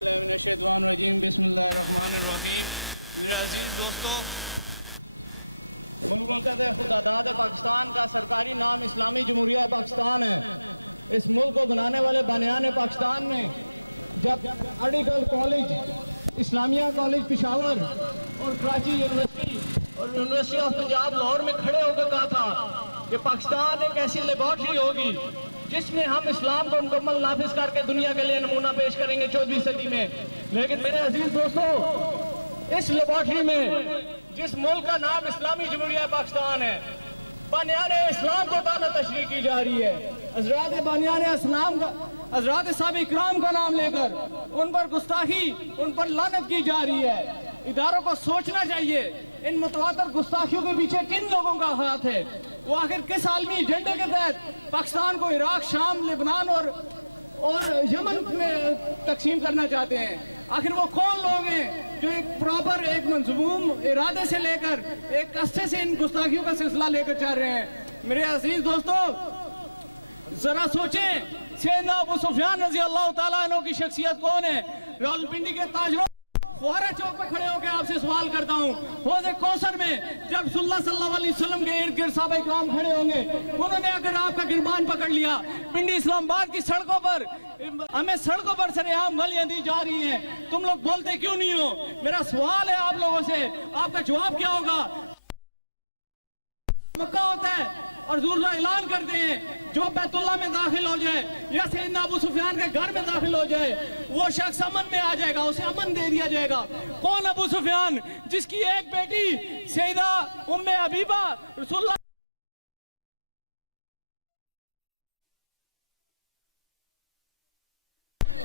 रजीम बिस्मिल्लाहिर्रहमानिर्रहीम। मेरे अजीज दोस्तों, खुदादाद पाकिस्तान का सरकारी नाम इस्लामी जमहूरिया पाकिस्तान है। इस मुल्क को बनाने वाले बानियान पाकिस्तान ने जब अलीगढ़ कॉलेज, इस्लामिया कॉलेज पेशावर और कराची यूनिवर्सिटी और यूनिवर्सिटी ऑफ पंजाब लाहौर में खड़े होकर कहा था कि पाकिस्तान एक ऐसी लेबॉर्ट्री होगी जिसमें हम इस्लाम को मुकम्मल नाफिज करके दुनिया के लिए नमूना पेश करेंगे 14वीं सदी में। लेकिन मेरे अजीज दोस्तों, इस लेबॉर्ट्री में जिस मुल्क का नाम इस्लामी जमहूरिया पाकिस्तान है, बानियान इस्लाम को ताना तशरीह की जा रही है। हज़रात बानियान इस्लाम का, हज़रात साहब इकराम का नाम लेकर उन पर गुस्ताखी, उन पर लानत की जा रही है। इदारों को सोचना चाहिए इन मुतवातर गुस्ताखियों के पीछे किन लोगों का हाथ है। वो आखिर किस आलमी एजेंडे के तहत पाकिस्तान को इराक, शाम, लेबनान और यमन में तकसीम करना चाहते हैं। आखिर वो कौन लोग हैं जो एक प्रॉपर, एक मंजूम इरादे से लेकर एक कस्से से इन गुस्ताखियों का सिलसिला लेकर चल रहे हैं। मेरे अजीज दोस्तों, जरा सोचें, सैयदना अबू सुफियान रज़ी अल्लाह ताला अन्हु की शख्सियत कौन है। रावलपिंडी के ताजरों, फुहारा चौक पर खड़े होकर आपसे सवाल करता हूँ, हौज़े कौसर में जब रसूलुल्लाह सल्लल्लाहु अलैहि वसल्लम के इर्द गिर्द साहबा इकराम खड़े होंगे, उन्होंने अगर आपका गिरबान पकड़ लिया, पिंडी इस्लामाबाद की सड़कों पर हमें सड़कों पर सरेआम गालियां दी जा रही हैं, तुम लोग बोलते क्यों नहीं हो? मेरा सवाल है आप लोगों से, आपका जवाब क्या होगा? मक्का होता है और रसूलुल्लाह ऐलान करते हैं, जो बैतुल्लाह में दाखिल हो जाए या सैयदना अबू सुफियान के घर में दाखिल हो जाए, वो शख्स अमन में आ जाएगा, उसे अमन दे दिया जाएगा। कौन अबू सुफियान, जिसकी एक बेटी सैयदा उम्मे हबीबा रसूलुल्लाह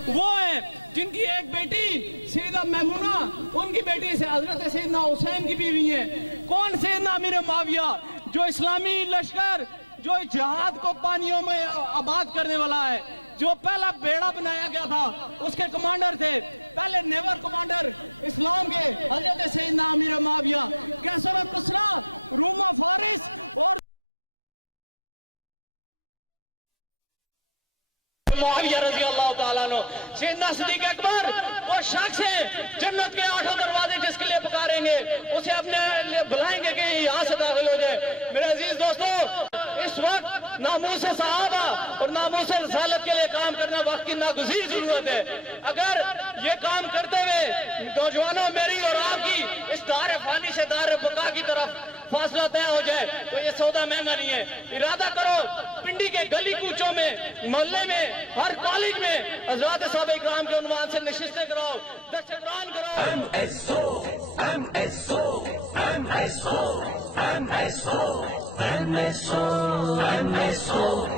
वो है, जिनकी एक बेटी सैयदा मैमूना, उनकी बेटी से हजरत सैयदना हुसैन की बीवी है। कौन सैयदना अमीर मुआविया, जो इस्लामी लश्कर, जो जहाद को पानियों में आबाद करने वाला है, जो पहला बेड़ा बनाया गया था, उसके कमांडर थे, पहले नेवर कमांडर इस्लाम के हजरत सैयदना अमीर मुआविया, कैसर और किस्रा, रूम और फारिस और मुआविया रज़ी अल्लाह ताला अन्हु। सैयदना सिद्दीक़ अकबर वो शख्स है, जन्नत के 8 दरवाजे जिसके लिए पुकारेंगे, उसे अपने लिए बुलाएंगे कि यहाँ से दाखिल हो जाए। मेरे अजीज दोस्तों, इस वक्त नामूस सहाबा और नामूस रसालत के लिए काम करना वक्त की नागुज़ीर जरूरत है। अगर ये काम करते हुए नौजवानों, मेरी और आपकी इस दार फानी से दार बका की तरफ फासला तय हो जाए तो ये सौदा महंगा नहीं है। इरादा करो, पिंडी के गली कूचों में, मोहल्ले में, हर कॉलेज में हज़रात साहब इकराम के उन्वान से नशिस्तें कराओ, दस्तगिरान कराओ। MSO, MSO, MSO, MSO, MSO, MSO।